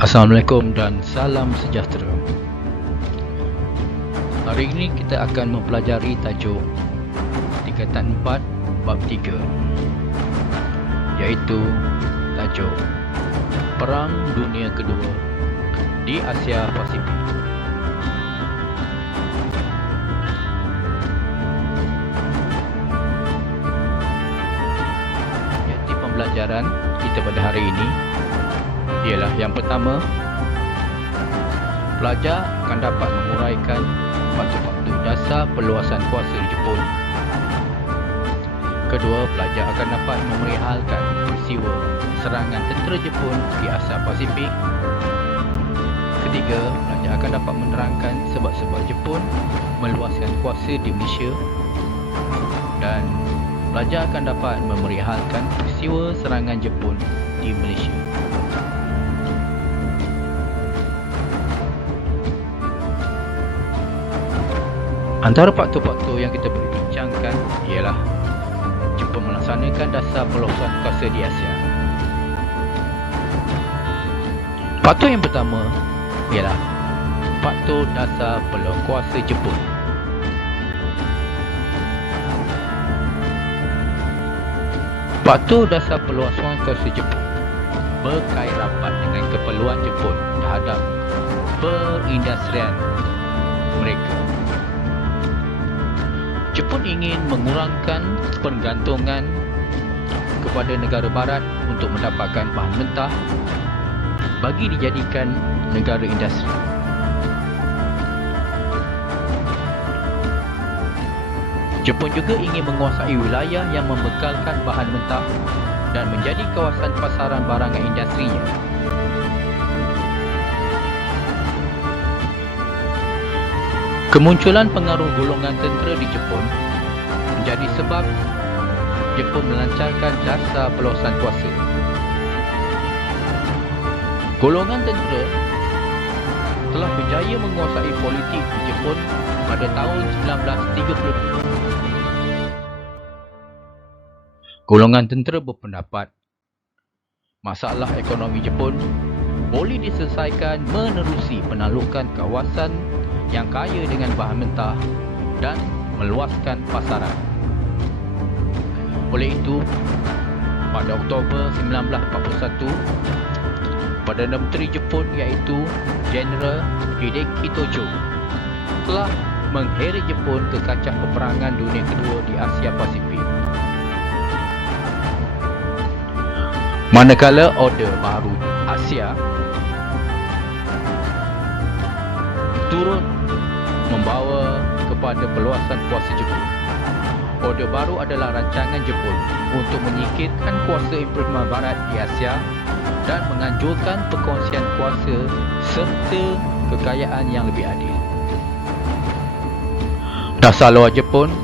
Assalamualaikum dan salam sejahtera. Hari ini kita akan mempelajari tajuk tingkatan 4 bab 3, iaitu tajuk Perang Dunia Kedua di Asia Pasifik. Jadi pembelajaran kita pada hari ini ialah yang pertama, pelajar akan dapat menguraikan faktor-faktor dasar perluasan kuasa Jepun. Kedua, pelajar akan dapat memerihalkan peristiwa serangan tentera Jepun di Asia Pasifik. Ketiga, pelajar akan dapat menerangkan sebab-sebab Jepun meluaskan kuasa di Malaysia. Dan pelajar akan dapat memerihalkan peristiwa serangan Jepun di Malaysia. Antara faktor-faktor yang kita boleh bincangkan ialah Jepun melaksanakan dasar perluasan kuasa di Asia. Faktor yang pertama ialah faktor dasar peluang kuasa Jepun. Faktor dasar perluasan kuasa Jepun berkait rapat dengan keperluan Jepun terhadap perindustrian mereka. Jepun ingin mengurangkan pergantungan kepada negara barat untuk mendapatkan bahan mentah bagi dijadikan negara industri. Jepun juga ingin menguasai wilayah yang membekalkan bahan mentah dan menjadi kawasan pasaran barangan industrinya. Kemunculan pengaruh golongan tentera di Jepun menjadi sebab Jepun melancarkan dasar perluasan kuasa. Golongan tentera telah berjaya menguasai politik di Jepun pada tahun 1932. Golongan tentera berpendapat masalah ekonomi Jepun boleh diselesaikan menerusi penaklukan kawasan yang kaya dengan bahan mentah dan meluaskan pasaran. Oleh itu, pada Oktober 1941, Perdana Menteri Jepun iaitu Jeneral Hideki Tojo telah mengheret Jepun ke kancah peperangan dunia kedua di Asia Pasifik. Manakala Order Baru Asia turut membawa kepada perluasan kuasa Jepun. Order Baru adalah rancangan Jepun untuk menyingkirkan kuasa imperial barat di Asia dan menganjurkan perkongsian kuasa serta kekayaan yang lebih adil. Dasar luar Jepun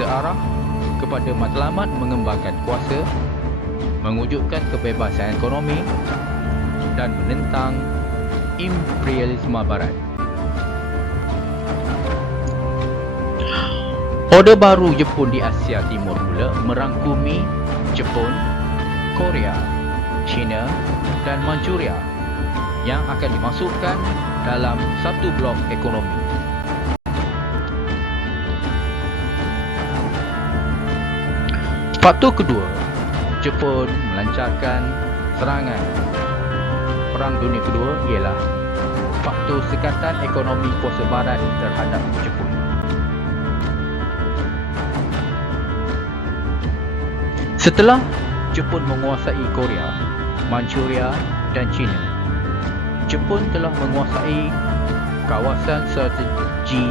terarah kepada matlamat mengembangkan kuasa, mewujudkan kebebasan ekonomi dan menentang imperialisme barat. Order Baru Jepun di Asia Timur pula merangkumi Jepun, Korea, China dan Manchuria yang akan dimasukkan dalam satu blok ekonomi. Faktor kedua, Jepun melancarkan serangan Perang Dunia Kedua ialah faktor sekatan ekonomi kuasa barat terhadap Jepun. Setelah Jepun menguasai Korea, Manchuria dan China, Jepun telah menguasai kawasan strategi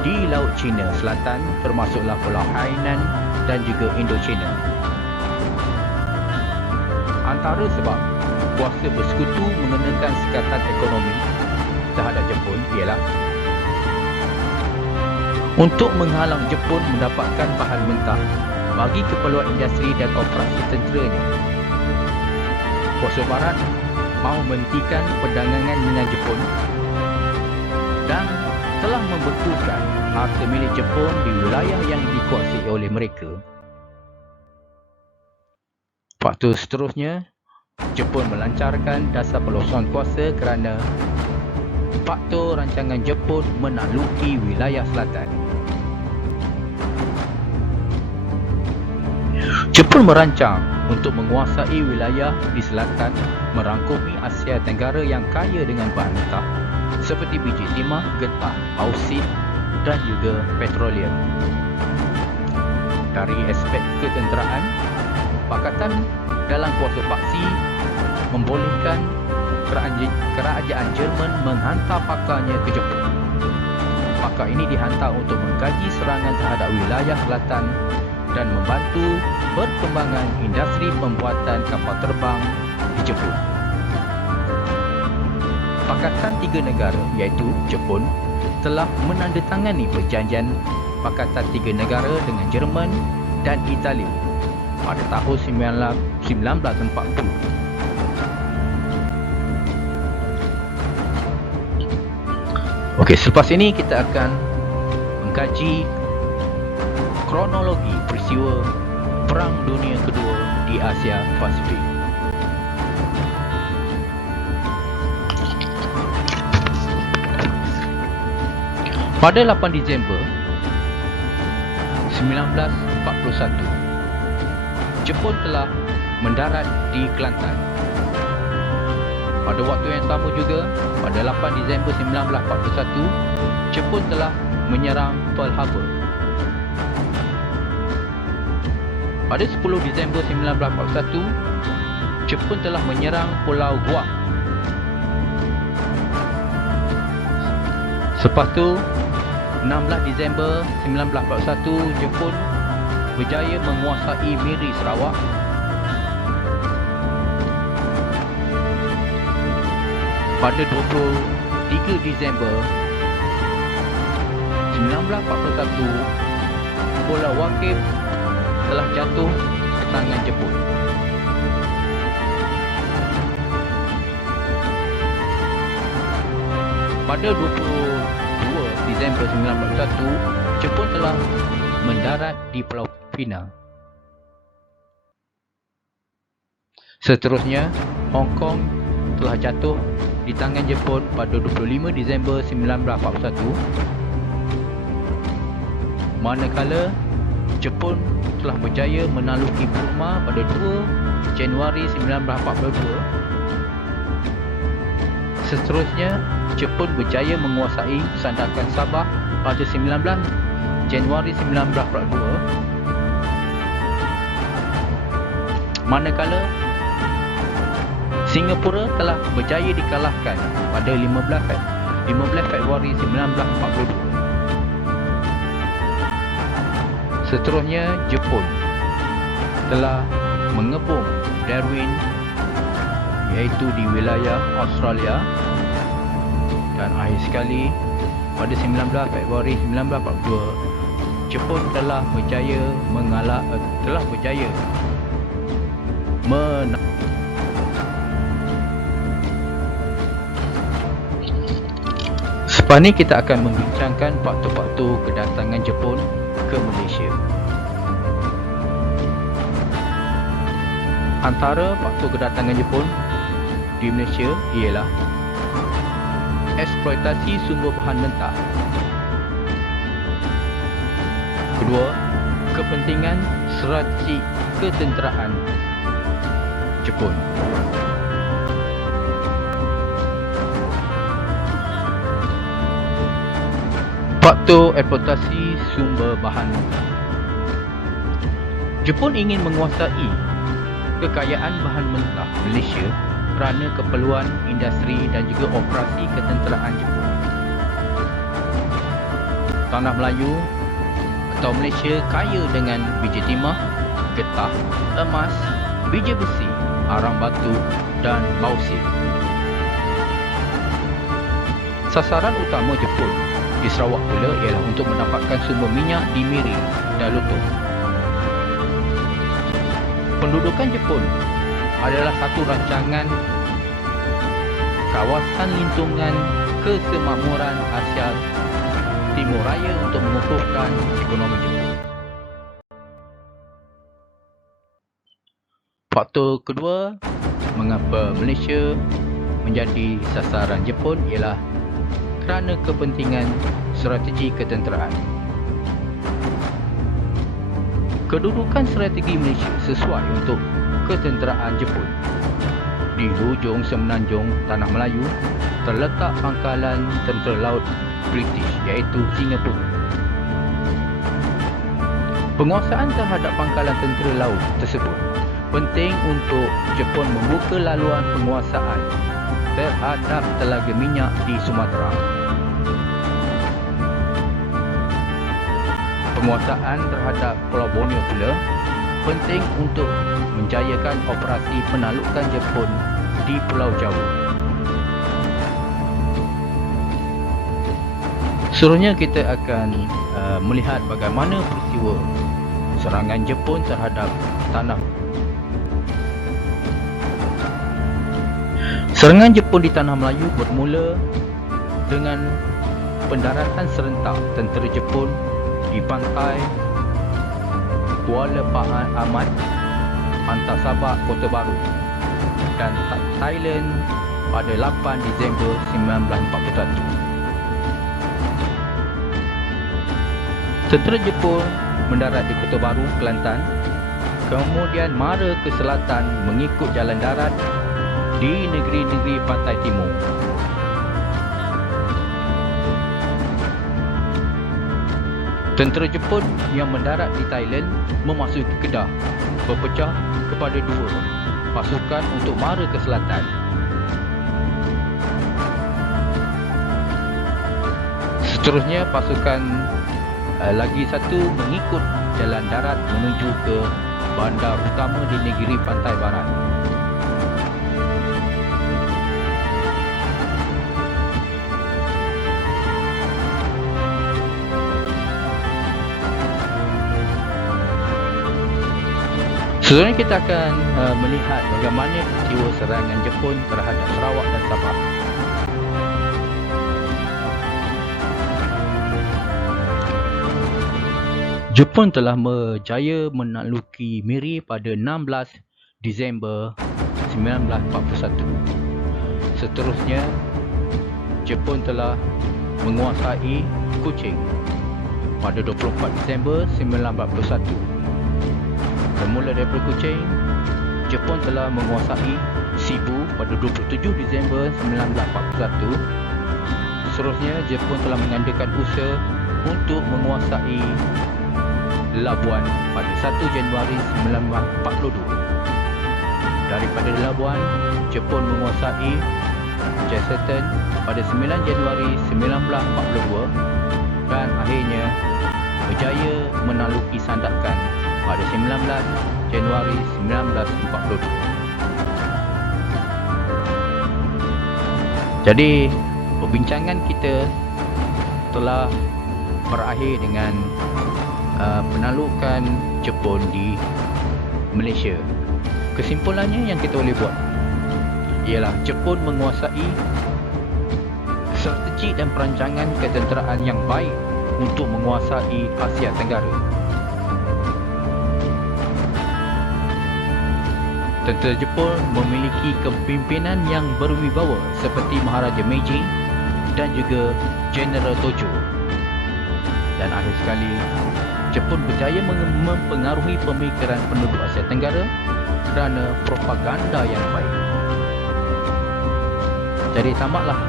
di Laut Cina Selatan termasuklah Pulau Hainan dan juga Indochina. Antara sebab kuasa bersekutu mengenakan sekatan ekonomi terhadap Jepun ialah untuk menghalang Jepun mendapatkan bahan mentah bagi keperluan industri dan operasi tenteranya. Kuasa barat mahu menghentikan perdagangan dengan Jepun dan telah membekukan harta milik Jepun di wilayah yang dikuasai oleh mereka. Faktor seterusnya Jepun melancarkan dasar pelosong kuasa kerana faktor rancangan Jepun menakluki wilayah selatan. Jepun merancang untuk menguasai wilayah di selatan, merangkumi Asia Tenggara yang kaya dengan bahan mentah seperti biji timah, getah, bauksit dan juga petroleum. Dari aspek ketenteraan, Pakatan dalam kuasa paksi membolehkan kerajaan Jerman menghantar pakarnya ke Jepun. Pakar ini dihantar untuk mengkaji serangan terhadap wilayah selatan dan membantu perkembangan industri pembuatan kapal terbang di Jepun. Pakatan tiga negara iaitu Jepun telah menandatangani perjanjian Pakatan tiga negara dengan Jerman dan Itali pada tahun 1940. Okey, selepas ini kita akan mengkaji kronologi peristiwa Perang Dunia Kedua di Asia Pasifik. Pada 8 Disember 1941, Jepun telah mendarat di Kelantan. Pada waktu yang sama juga, pada 8 Disember 1941, Jepun telah menyerang Pearl Harbor. Pada 10 Disember 1941, Jepun telah menyerang Pulau Guam. Selepas itu, 16 Disember 1941, Jepun berjaya menguasai Miri Sarawak. Pada 23 Disember 1941, Pulau Wakif telah jatuh ke tangan Jepun. Pada 22 Disember 1941, Jepun telah mendarat di Pulau Pinang. Seterusnya, Hong Kong telah jatuh di tangan Jepun pada 25 Disember 1941. Manakala Jepun telah berjaya menakluki Burma pada 2 Januari 1942. Seterusnya, Jepun berjaya menguasai Sandakan Sabah pada 19 Januari 1942. Manakala Singapura telah berjaya dikalahkan pada 15 Februari 1942. Seterusnya, Jepun telah mengebom Darwin iaitu di wilayah Australia, dan akhir sekali pada 19 Februari 1942, Jepun telah berjaya menang. Selepas ini kita akan membincangkan faktor-faktor kedatangan Jepun ke Malaysia. Antara faktor kedatangan Jepun di Malaysia ialah eksploitasi sumber bahan mentah. Kedua, kepentingan strategik ketenteraan Jepun. Faktor eksploitasi sumber bahan mentah. Jepun ingin menguasai kekayaan bahan mentah Malaysia kerana keperluan industri dan juga operasi ketenteraan Jepun. Tanah Melayu atau Malaysia kaya dengan biji timah, getah, emas, biji besi, arang batu dan bauksit. Sasaran utama Jepun di Sarawak pula ialah untuk mendapatkan sumber minyak di Miri dan Lutut. Pendudukan Jepun adalah satu rancangan kawasan lindungan kesemakmuran Asia Timur Raya untuk mengukuhkan ekonomi Jepun. Faktor kedua, mengapa Malaysia menjadi sasaran Jepun ialah kerana kepentingan strategi ketenteraan. Kedudukan strategi Malaysia sesuai untuk ketenteraan Jepun. Di hujung semenanjung Tanah Melayu terletak pangkalan tentera laut British iaitu Singapura. Penguasaan terhadap pangkalan tentera laut tersebut penting untuk Jepun membuka laluan penguasaan terhadap telaga minyak di Sumatera. Penguasaan terhadap Pulau Borneo pula penting untuk menjayakan operasi penaklukan Jepun di Pulau Jawa. Seterusnya kita akan melihat bagaimana peristiwa serangan Jepun terhadap tanah. Serangan Jepun di Tanah Melayu bermula dengan pendaratan serentak tentera Jepun di pantai Kuala Aman, Pantai Sabak, Kota Baru dan Thailand pada 8 Disember 1941. Tentera Jepun mendarat di Kota Baru, Kelantan, kemudian mara ke selatan mengikut jalan darat di negeri-negeri pantai timur. Tentera Jepun yang mendarat di Thailand memasuki Kedah berpecah kepada dua pasukan untuk mara ke selatan. Seterusnya pasukan lagi satu mengikut jalan darat menuju ke bandar utama di negeri pantai barat. Seterusnya kita akan melihat bagaimana peristiwa serangan Jepun terhadap Sarawak dan Sabah. Jepun telah berjaya menakluki Miri pada 16 Disember 1941. Seterusnya, Jepun telah menguasai Kuching pada 24 Disember 1941. Bermula daripada Kuching, Jepun telah menguasai Cebu pada 27 Disember 1941. Seterusnya, Jepun telah mengadakan usaha untuk menguasai Labuan pada 1 Januari 1942. Daripada Labuan, Jepun menguasai Chesterton pada 9 Januari 1942 dan akhirnya berjaya menakluki Sandakan pada 19 Januari 1942. Jadi, perbincangan kita telah berakhir dengan penaklukan Jepun di Malaysia. Kesimpulannya yang kita boleh buat ialah Jepun menguasai strategi dan perancangan ketenteraan yang baik untuk menguasai Asia Tenggara. Tentera Jepun memiliki kepimpinan yang berwibawa seperti Maharaja Meiji dan juga General Tojo. Dan akhir sekali, Jepun berjaya mempengaruhi pemikiran penduduk Asia Tenggara kerana propaganda yang baik. Jadi tamatlah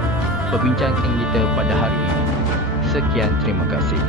perbincangan kita pada hari ini. Sekian, terima kasih.